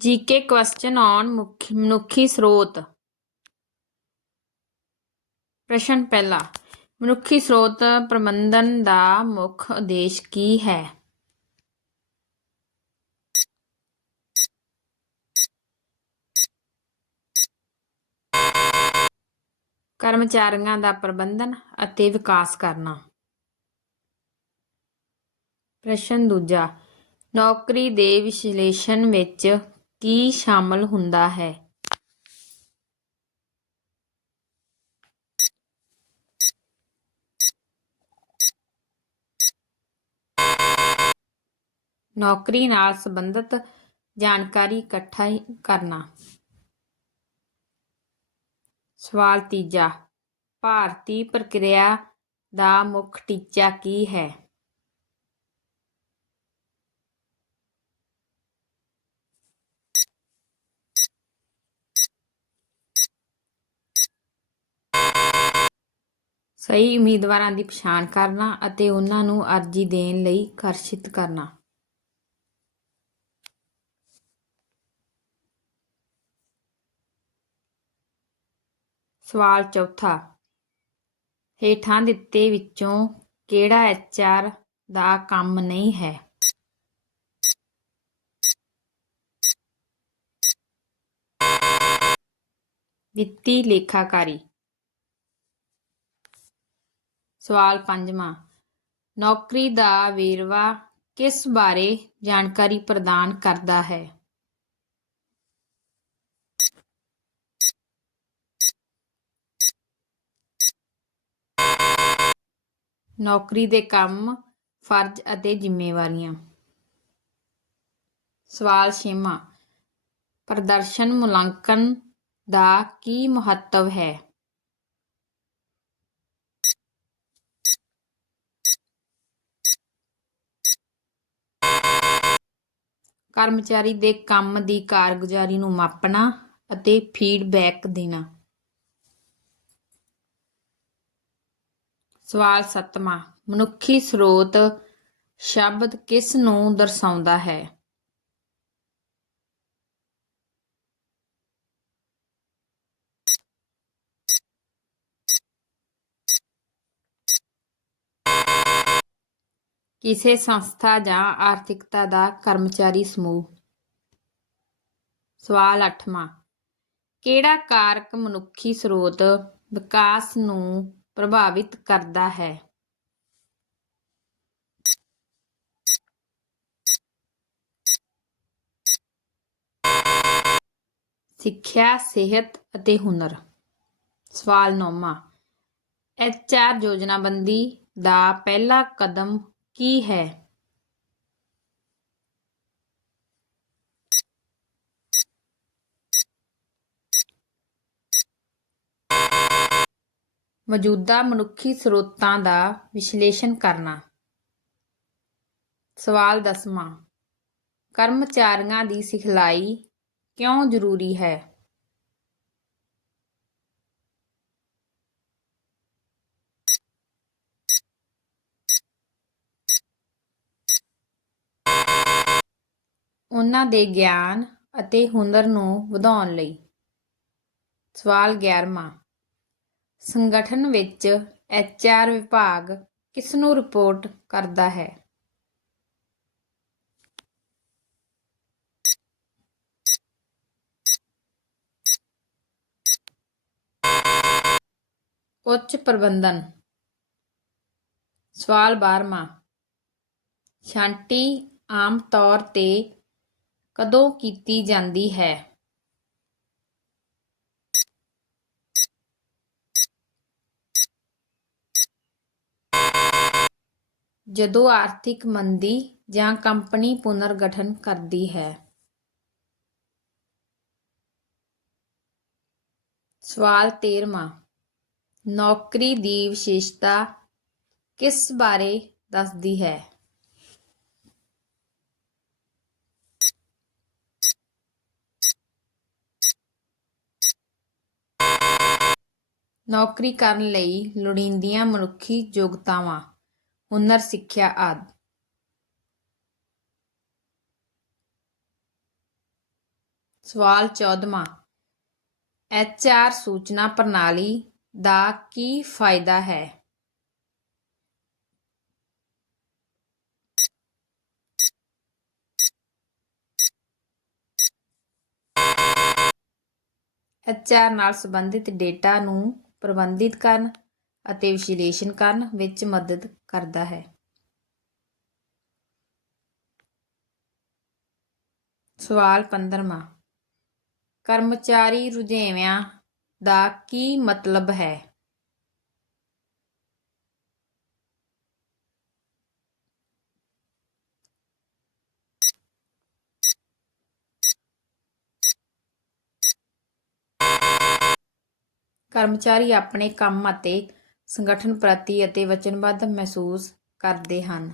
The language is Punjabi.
ਜੀਕੇ ਕੁਐਸਚਨ ਔਨ ਮਨੁੱਖੀ ਸਰੋਤ। ਪ੍ਰਸ਼ਨ ਪਹਿਲਾ, ਮਨੁੱਖੀ ਸਰੋਤ ਪ੍ਰਬੰਧਨ ਦਾ ਮੁੱਖ ਉਦੇਸ਼ ਕੀ ਹੈ? ਕਰਮਚਾਰੀਆਂ ਦਾ ਪ੍ਰਬੰਧਨ ਅਤੇ ਵਿਕਾਸ ਕਰਨਾ। ਪ੍ਰਸ਼ਨ ਦੂਜਾ, ਨੌਕਰੀ ਦੇ ਵਿਸ਼ਲੇਸ਼ਣ ਵਿੱਚ ਕੀ ਸ਼ਾਮਲ ਹੁੰਦਾ ਹੈ? ਨੌਕਰੀ ਨਾਲ ਸੰਬੰਧਿਤ ਜਾਣਕਾਰੀ ਇਕੱਠਾ ਕਰਨਾ। ਸਵਾਲ ਤੀਜਾ, ਭਾਰਤੀ ਪ੍ਰਕਿਰਿਆ ਦਾ ਮੁੱਖ ਟੀਚਾ ਕੀ ਹੈ? ਸਹੀ ਉਮੀਦਵਾਰਾਂ ਦੀ ਪਛਾਣ ਕਰਨਾ ਅਤੇ ਉਹਨਾਂ ਨੂੰ ਅਰਜ਼ੀ ਦੇਣ ਲਈ ਆਕਰਸ਼ਿਤ ਕਰਨਾ। ਸਵਾਲ ਚੌਥਾ, ਹੇਠਾਂ ਦਿੱਤੇ ਵਿੱਚੋਂ ਕਿਹੜਾ ਐਚਆਰ ਦਾ ਕੰਮ ਨਹੀਂ ਹੈ? ਵਿੱਤੀ ਲੇਖਾਕਾਰੀ ਸਵਾਲ ਪੰਜਵਾਂ। ਨੌਕਰੀ ਦਾ ਵੇਰਵਾ ਕਿਸ ਬਾਰੇ ਜਾਣਕਾਰੀ ਪ੍ਰਦਾਨ ਕਰਦਾ ਹੈ? ਨੌਕਰੀ ਦੇ ਕੰਮ, ਫਰਜ਼ ਅਤੇ ਜ਼ਿੰਮੇਵਾਰੀਆਂ। ਸਵਾਲ ਛੇਵਾਂ। ਪ੍ਰਦਰਸ਼ਨ ਮੁਲਾਂਕਣ ਦਾ ਕੀ ਮਹੱਤਵ ਹੈ? ਕਰਮਚਾਰੀ ਦੇ ਕੰਮ ਦੀ ਕਾਰਗੁਜ਼ਾਰੀ ਨੂੰ ਮਾਪਣਾ ਅਤੇ ਫੀਡਬੈਕ ਦੇਣਾ। ਸਵਾਲ ਸੱਤਵਾਂ, ਮਨੁੱਖੀ ਸਰੋਤ ਸ਼ਬਦ ਕਿਸ ਨੂੰ ਦਰਸਾਉਂਦਾ ਹੈ? ਕਿਸੇ ਸੰਸਥਾ ਜਾਂ ਆਰਥਿਕਤਾ ਦਾ ਕਰਮਚਾਰੀ ਸਮੂਹ। ਸਵਾਲ 8ਵਾਂ ਕਿਹੜਾ ਕਾਰਕ ਮਨੁੱਖੀ ਸਰੋਤ ਵਿਕਾਸ ਨੂੰ ਪ੍ਰਭਾਵਿਤ ਕਰਦਾ ਹੈ? ਸਿੱਖਿਆ, ਸਿਹਤ ਅਤੇ ਹੁਨਰ। ਸਵਾਲ 9ਵਾਂ ਐਚਆਰ ਯੋਜਨਾਬੰਦੀ ਦਾ ਪਹਿਲਾ ਕਦਮ ਕੀ ਹੈ? ਮੌਜੂਦਾ ਮਨੁੱਖੀ ਸਰੋਤਾਂ ਦਾ ਵਿਸ਼ਲੇਸ਼ਣ ਕਰਨਾ। ਸਵਾਲ 10ਵਾਂ ਕਰਮਚਾਰੀਆਂ ਦੀ ਸਿਖਲਾਈ ਕਿਉਂ ਜ਼ਰੂਰੀ ਹੈ? ਉਹਨਾਂ ਦੇ ਗਿਆਨ ਅਤੇ ਹੁਨਰ ਨੂੰ ਵਧਾਉਣ ਲਈ। ਸਵਾਲ 11ਵਾਂ ਸੰਗਠਨ ਵਿੱਚ ਐਚਆਰ ਵਿਭਾਗ ਕਿਸ ਨੂੰ ਰਿਪੋਰਟ ਕਰਦਾ ਹੈ? ਉੱਚ ਪ੍ਰਬੰਧਨ। ਸਵਾਲ 12ਵਾਂ ਸ਼ਾਂਤੀ ਆਮ ਤੌਰ ਤੇ ਕਦੋਂ ਕੀਤੀ ਜਾਂਦੀ ਹੈ? ਜਦੋਂ ਆਰਥਿਕ ਮੰਦੀ ਜਾਂ ਕੰਪਨੀ ਪੁਨਰਗਠਨ ਕਰਦੀ ਹੈ। ਸਵਾਲ 13ਵਾਂ ਨੌਕਰੀ ਦੀ ਵਿਸ਼ੇਸ਼ਤਾ ਕਿਸ ਬਾਰੇ ਦੱਸਦੀ ਹੈ? ਨੌਕਰੀ ਕਰਨ ਲਈ ਲੋੜੀਂਦੀਆਂ ਮਨੁੱਖੀ ਯੋਗਤਾਵਾਂ, ਹੁਨਰ, ਸਿੱਖਿਆ ਆਦਿ। ਸਵਾਲ 14ਵਾਂ ਐਚਆਰ ਸੂਚਨਾ ਪ੍ਰਣਾਲੀ ਦਾ ਕੀ ਫਾਇਦਾ ਹੈ? ਐਚਆਰ ਨਾਲ ਸੰਬੰਧਿਤ ਡੇਟਾ ਨੂੰ ਪ੍ਰਬੰਧਿਤ ਕਰਨ ਅਤੇ ਵਿਸ਼ਲੇਸ਼ਣ ਕਰਨ ਵਿੱਚ ਮਦਦ ਕਰਦਾ ਹੈ। ਸਵਾਲ 15ਵਾਂ ਕਰਮਚਾਰੀ ਰੁਝੇਵਿਆਂ ਦਾ ਕੀ ਮਤਲਬ ਹੈ? ਕਰਮਚਾਰੀ ਆਪਣੇ ਕੰਮ ਅਤੇ ਸੰਗਠਨ ਪ੍ਰਤੀ ਅਤੇ ਵਚਨਬੱਧ ਮਹਿਸੂਸ ਕਰਦੇ ਹਨ।